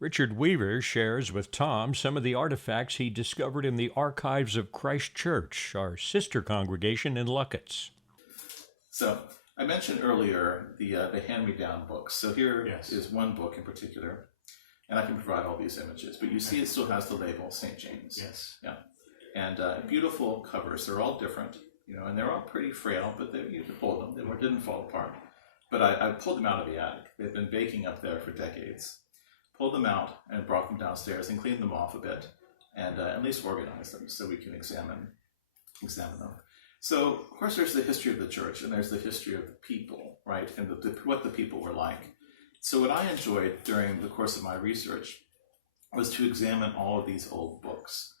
Richard Weaver shares with Tom some of the artifacts he discovered in the archives of Christ Church, our sister congregation in Luckett's. So I mentioned earlier the hand-me-down books. So here Yes. is one book in particular, and I can provide all these images. But you see, it still has the label St. James. Yes. Yeah, and beautiful covers. They're all different, and they're all pretty frail, but you could hold them. They didn't fall apart. But I pulled them out of the attic. They've been baking up there for decades. Pulled them out and brought them downstairs and cleaned them off a bit, and at least organized them so we can examine them. So, of course, there's the history of the church, and there's the history of the people, right, and what the people were like. So what I enjoyed during the course of my research was to examine all of these old books.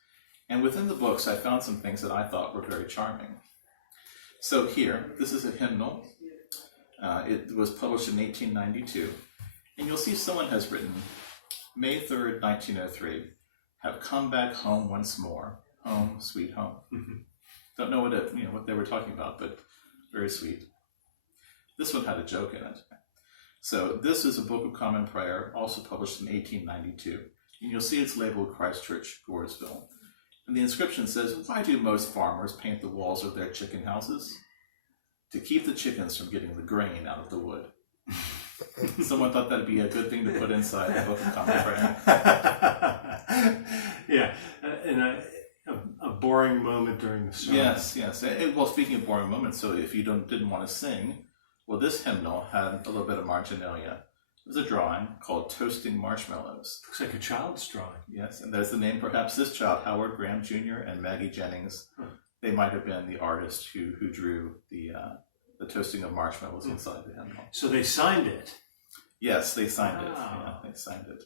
And within the books, I found some things that I thought were very charming. So here, this is a hymnal. It was published in 1892. And you'll see someone has written, May 3rd, 1903, have come back home once more. Home, sweet home. Mm-hmm. Don't know what they were talking about, but very sweet. This one had a joke in it. So this is a Book of Common Prayer, also published in 1892. And you'll see it's labeled Christ Church, Goresville. And the inscription says, why do most farmers paint the walls of their chicken houses? To keep the chickens from getting the grain out of the wood. Someone thought that'd be a good thing to put inside the Book of Common Prayer. Yeah, and a boring moment during the sermon. Yes. Well, speaking of boring moments, so if you didn't want to sing, well, this hymnal had a little bit of marginalia. It was a drawing called Toasting Marshmallows. Looks like a child's drawing. Yes, and there's the name, perhaps this child, Howard Graham Jr. and Maggie Jennings. They might have been the artist who drew the toasting of marshmallows inside the hymnal. So they signed it. Yes, they signed it. Wow. Yeah, they signed it.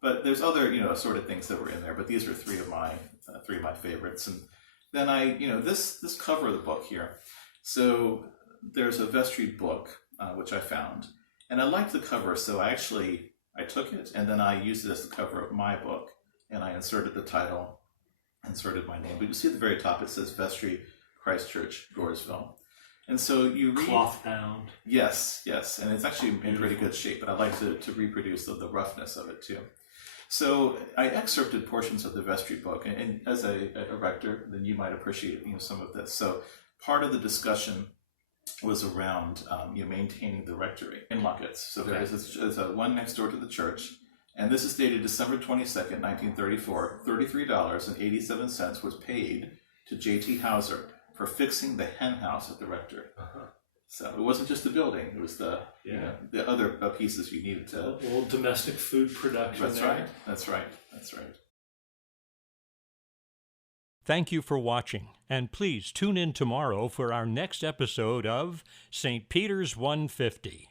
But there's other, sort of things that were in there. But these are three of my favorites. And then this cover of the book here. So there's a vestry book which I found, and I liked the cover. So I took it and then I used it as the cover of my book, and I inserted the title, inserted my name. But you see at the very top it says Vestry, Christ Church, Goresville. And so you read... Cloth bound. Yes, and it's actually in pretty good shape, but I'd like to reproduce the roughness of it too. So I excerpted portions of the vestry book, and as a rector, then you might appreciate some of this. So part of the discussion was around maintaining the rectory in Luckett's. So there's a one next door to the church, and this is dated December 22nd, 1934. $33.87 was paid to J.T. Hauser for fixing the hen house at the rectory. Uh-huh. So it wasn't just the building; it was the other pieces you needed to. A little domestic food production. That's right. Thank you for watching, and please tune in tomorrow for our next episode of St. Peter's 150.